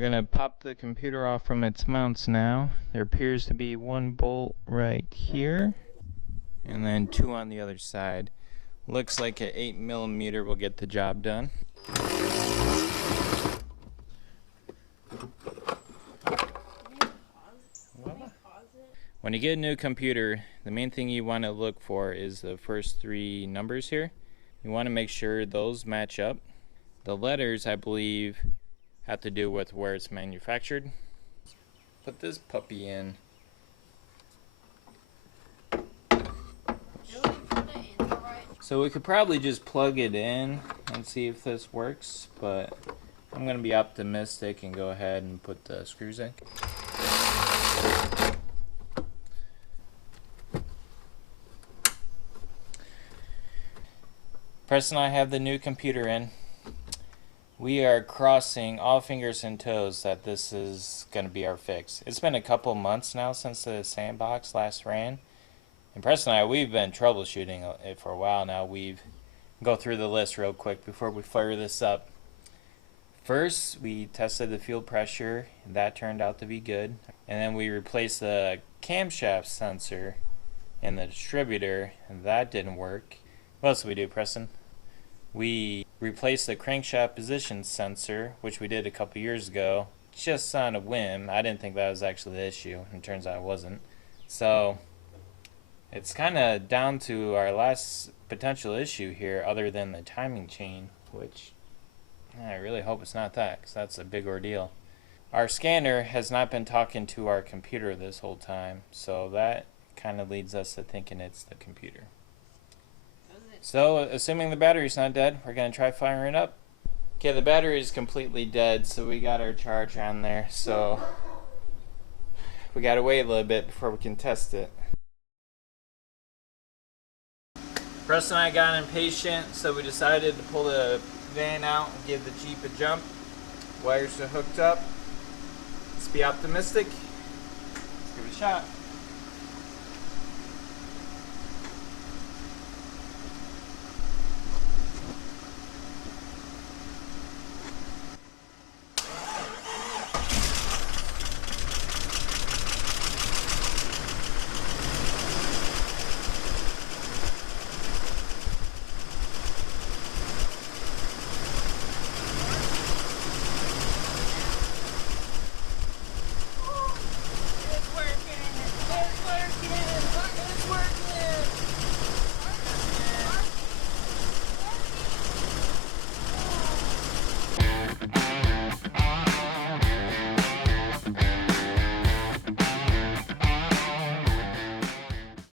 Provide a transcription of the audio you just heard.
We're going to pop the computer off from its mounts now. There appears to be one bolt right here, and then two on the other side. Looks like an 8mm will get the job done. When you get a new computer, the main thing you want to look for is the first three numbers here. You want to make sure those match up. The letters, I believe, have to do with where it's manufactured. Put this puppy in. So we could probably just plug it in and see if this works, but I'm going to be optimistic and go ahead and put the screws in. Preston and I have the new computer in. We are crossing all fingers and toes that this is going to be our fix. It's been a couple months now since the sandbox last ran. And Preston and I, we've been troubleshooting it for a while now. We've go through the list real quick before we fire this up. First, we tested the fuel pressure. That turned out to be good. And then we replaced the camshaft sensor in the distributor, and that didn't work. What else did we do, Preston? We replaced the crankshaft position sensor, which we did a couple years ago, just on a whim. I didn't think that was actually the issue, and it turns out it wasn't. So it's kind of down to our last potential issue here, other than the timing chain, which I really hope it's not that, because that's a big ordeal. Our scanner has not been talking to our computer this whole time, so that kind of leads us to thinking it's the computer. So, assuming the battery's not dead, we're going to try firing it up. Okay, the battery is completely dead, so we got our charge on there, so we got to wait a little bit before we can test it. Preston and I got impatient, so we decided to pull the van out and give the Jeep a jump. Wires are hooked up. Let's be optimistic. Let's give it a shot.